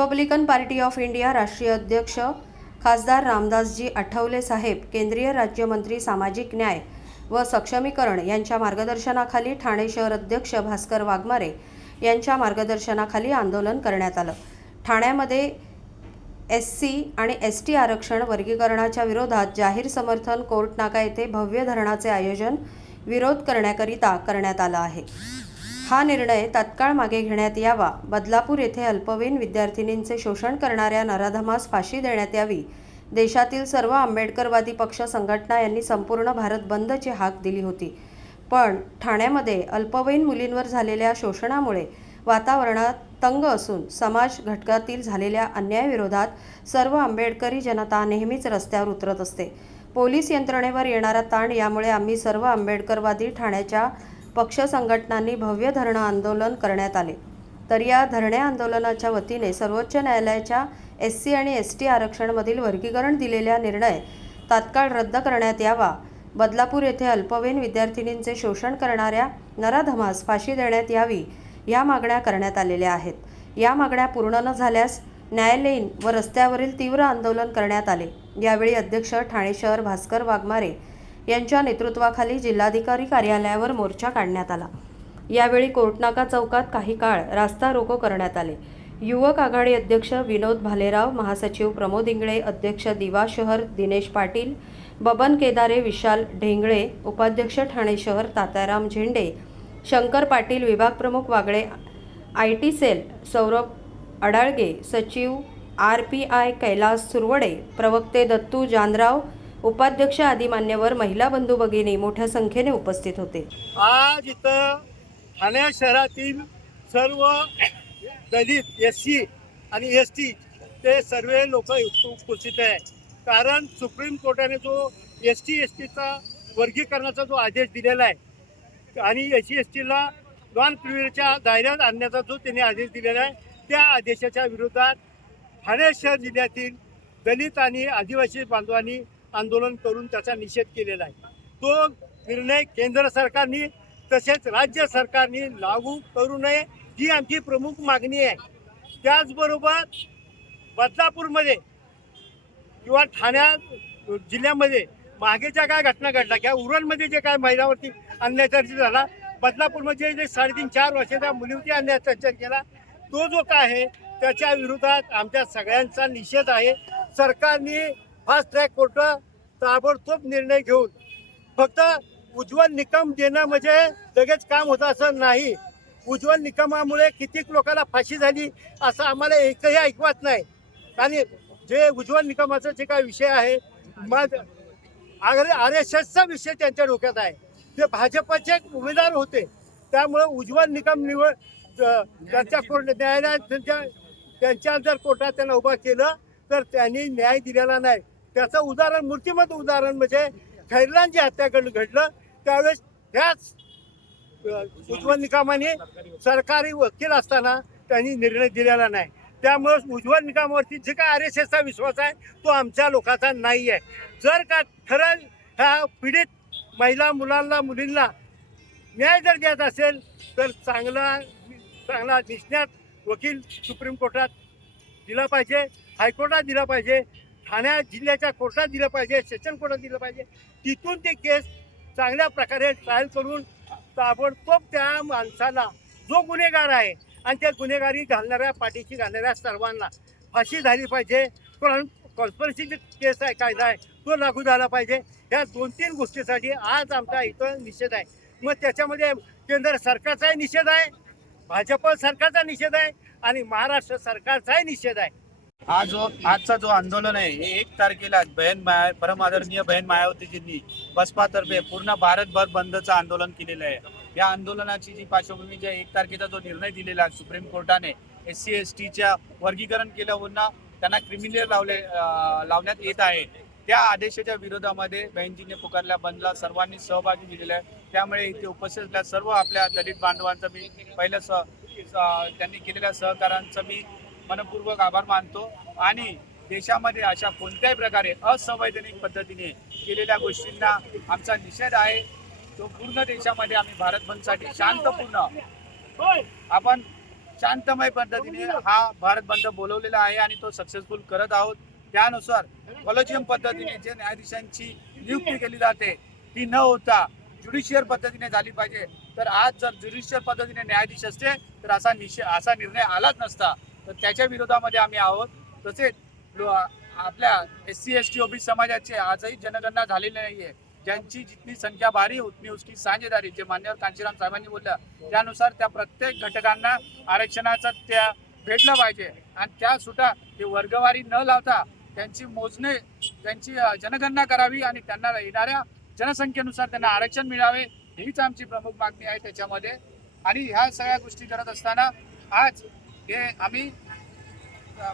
Republican party of India राष्ट्रीय अध्यक्ष खासदार रामदासजी आठवले साहेब केंद्रीय राज्यमंत्री सामाजिक न्याय व सक्षमीकरण यांच्या मार्गदर्शनाखाली ठाणे शहर अध्यक्ष भास्कर वाघमारे यांच्या मार्गदर्शनाखाली आंदोलन करण्यात आलं. ठाण्यामध्ये एस सी आणि एस टी आरक्षण वर्गीकरणाच्या विरोधात जाहीर समर्थन कोर्ट नाका येथे भव्य धरणाचे आयोजन विरोध करण्याकरिता करण्यात आला आहे. हा निर्णय तत्काळ मागे घेण्यात यावा. बदलापूर येथे अल्पवयीन विद्यार्थिनींचे शोषण करणाऱ्या नराधमास फाशी देण्यात यावी. देशातील सर्व आंबेडकरवादी पक्ष संघटना यांनी संपूर्ण भारत बंदची हाक दिली होती. पण ठाण्यामध्ये अल्पवयीन मुलींवर झालेल्या शोषणामुळे वातावरणात तंग असून समाज घटकातील झालेल्या अन्यायाविरोधात सर्व आंबेडकरी जनता नेहमीच रस्त्यावर उतरत असते. पोलीस यंत्रणेवर येणारा ताण यामुळे आम्ही सर्व आंबेडकरवादी ठाण्याच्या पक्ष संघटनांनी भव्य धरणं आंदोलन करण्यात आले. तर या धरणे आंदोलनाच्या वतीने सर्वोच्च न्यायालयाच्या एस सी आणि एस टी आरक्षणमधील वर्गीकरण दिलेल्या निर्णय तात्काळ रद्द करण्यात यावा. बदलापूर येथे अल्पवयीन विद्यार्थिनींचे शोषण करणाऱ्या नराधमास फाशी देण्यात यावी या मागण्या करण्यात आलेल्या आहेत. या मागण्या पूर्ण न झाल्यास न्यायालयीन व रस्त्यावरील तीव्र आंदोलन करण्यात आले. यावेळी अध्यक्ष ठाणे शहर भास्कर वाघमारे यांच्या नेतृत्वाखाली जिल्हाधिकारी कार्यालयावर मोर्चा काढण्यात आला. यावेळी कोर्टनाका चौकात काही काळ रास्ता रोको करण्यात आले. युवक आघाडी अध्यक्ष विनोद भालेराव महासचिव प्रमोद इंगळे अध्यक्ष दिवा शहर दिनेश पाटील बबन केदारे विशाल ढेंगळे उपाध्यक्ष ठाणे शहर तात्याराम झेंडे शंकर पाटील विभाग प्रमुख Wagle I T cell Saurabh Adalge सचिव R P I Kailas Survade प्रवक्ते दत्तू जानराव उपाध्यक्ष आदी मान्यवर महिला बंधू भगिनी मोठ्या संख्येने उपस्थित होते. आज इथं ठाणे शहरातील सर्व दलित एस सी आणि एस टी ते सर्व लोक उपस्थित आहे. कारण सुप्रीम कोर्टाने जो एस टी एस टीचा वर्गीकरणाचा जो आदेश दिलेला आहे आणि एस सी एस टीला नॉन क्रिमिनलच्या दायऱ्यात आणण्याचा जो त्यांनी आदेश दिलेला आहे त्या आदेशाच्या विरोधात ठाणे शहर जिल्ह्यातील दलित आणि आदिवासी बांधवांनी आंदोलन करून त्याचा निषेध केलेला आहे. तो निर्णय केंद्र सरकारने तसेच राज्य सरकारने लागू करू नये ही आमची प्रमुख मागणी आहे. त्याचबरोबर बदलापूरमध्ये किंवा ठाण्यात जिल्ह्यामध्ये मागे ज्या काय घटना घडल्या? किंवा उरणमध्ये जे काय महिलावरती अन्याचार झाला बदलापूरमध्ये जे साडेतीन चार वर्षाच्या मुलीवरती अन्याचार केला तो जो काय आहे त्याच्या विरोधात आमच्या सगळ्यांचा निषेध आहे. सरकारने फास्ट ट्रॅक कोर्ट ताबडतोब निर्णय घेऊन फक्त उज्ज्वल निकम देणं म्हणजे लगेच काम होतं असं नाही. उज्ज्वल निकमामुळे कितीक लोकांना फाशी झाली असं आम्हाला एकही ऐकवत नाही. आणि जे उज्ज्वल निकमाचा जे काय विषय आहे मग आर आर एस एसचा विषय त्यांच्या डोक्यात आहे. ते भाजपचे उमेदवार होते. त्यामुळे उज्ज्वल निकम निवड त्यांच्या कोर्ट न्यायालयात त्यांच्या त्यांच्या जर कोर्टात त्यांना उभा केलं तर त्यांनी न्याय दिलेला नाही. त्याचं उदाहरण मूर्तिमत उदाहरण म्हणजे खैरलांची हत्या घडलं. त्यावेळेस त्याच उज्ज्वल निकामाने सरकारी वकील असताना त्यांनी निर्णय दिलेला नाही. त्यामुळे उज्ज्वल निकामावरती जे काय आर एस एसचा विश्वास आहे तो आमच्या लोकांचा नाही आहे. जर का खरं ह्या पीडित महिला मुलांना मुलींना न्याय जर द्यायचा असेल तर चांगला चांगला निष्णात वकील सुप्रीम कोर्टात दिला पाहिजे हायकोर्टात दिला पाहिजे. ठाण्या जिल्ह्याच्या कोर्टात दिलं पाहिजे सेशन कोर्टात दिलं पाहिजे. तिथून ते केस चांगल्या प्रकारे ट्रायल करून ताबडतोब त्या माणसाला जो गुन्हेगार आहे आणि त्या गुन्हेगारी घालणाऱ्या पाठीशी घालणाऱ्या सर्वांना फाशी झाली पाहिजे. कॉन्स्परसी केस आहे कायदा आहे तो लागू झाला पाहिजे. ह्या दोन तीन गोष्टीसाठी आज आमचा इथं निषेध आहे. मग त्याच्यामध्ये केंद्र सरकारचाही निषेध आहे भाजप सरकारचा निषेध आहे आणि महाराष्ट्र सरकारचाही निषेध आहे. हा जो आजचा जो आंदोलन आहे हे एक तारखेला बहन माया परमादरणीय बहन मायावतीजींनी बसपातर्फे पूर्ण भारतभर बंदचं आंदोलन केलेलं आहे. या आंदोलनाची जी पार्श्वभूमी जी एक तारखेचा जो निर्णय दिलेला आहे सुप्रीम कोर्टाने एस सी एस टीच्या वर्गीकरण केलं पुन्हा त्यांना क्रिमिनल लावले लावण्यात येत आहे. त्या आदेशाच्या विरोधामध्ये बहिणजीने पुकारल्या बंदला सर्वांनी सहभागी दिलेला आहे. त्यामुळे इथे उपस्थित असलेल्या सर्व आपल्या दलित बांधवांचं मी पहिलं स- त्यांनी केलेल्या सहकारांचं मी मनपूर्वक आभार मानतो आणि देशामध्ये अशा कोणत्याही प्रकारे असंवैधानिक पद्धतीने केलेल्या गोष्टींना आमचा निषेध आहे. तो पूर्ण देशामध्ये आम्ही भारत बंदसाठी शांतपूर्ण आपण शांतमय पद्धतीने हा भारत बंद बोलवलेला आहे आणि तो सक्सेसफुल करत आहोत. त्यानुसार कॉलेजियम पद्धतीने जे न्यायाधीशांची नियुक्ती केली जाते ती न होता ज्युडिशियल पद्धतीने झाली पाहिजे. तर आज जर ज्युडिशियल पद्धतीने न्यायाधीश असते तर असा निश्चय असा निर्णय आलाच नसता. तर त्याच्या विरोधामध्ये आम्ही आहोत. तसेच आपल्या S C S T OBC समाजाचे आजही जनगणना झालेली नाहीये. ज्यांची जितनी संख्या भारी उतनी उसकी साझेदारी जे मान्यवर कांशीराम साहेबांनी बोललं त्यानुसार त्या प्रत्येक घटकांना आरक्षणाचा त्या भेटलं पाहिजे. आणि त्या सुद्धा ते वर्गवारी न लावता त्यांची मोजणे त्यांची जनगणना करावी आणि त्यांना येणाऱ्या जनसंख्येनुसार त्यांना आरक्षण मिळावे हीच आमची प्रमुख मागणी आहे त्याच्यामध्ये. आणि ह्या सगळ्या गोष्टी करत असताना आज हे आम्ही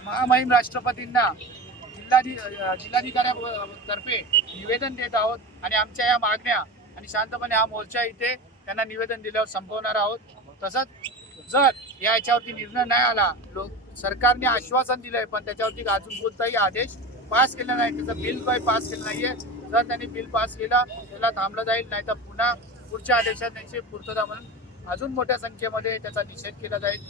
महामहिम राष्ट्रपतींना जिल्हाधि जिल्हाधिकाऱ्यातर्फे निवेदन देत आहोत आणि आमच्या या मागण्या आणि शांतपणे हा मोर्चा इथे त्यांना निवेदन दिल्यावर संपवणार आहोत. तसंच जर या याच्यावरती निर्णय नाही आला लोक सरकारने आश्वासन दिलंय पण त्याच्यावरती अजून कोणताही आदेश पास केला नाही त्याचं बिल काही पास केलं नाहीये. जर त्यांनी बिल पास केला त्याला थांबलं जाईल नाही तर पुन्हा पुढच्या आदेशात त्यांची पूर्तता म्हणून अजून मोठ्या संख्येमध्ये त्याचा निषेध केला जाईल.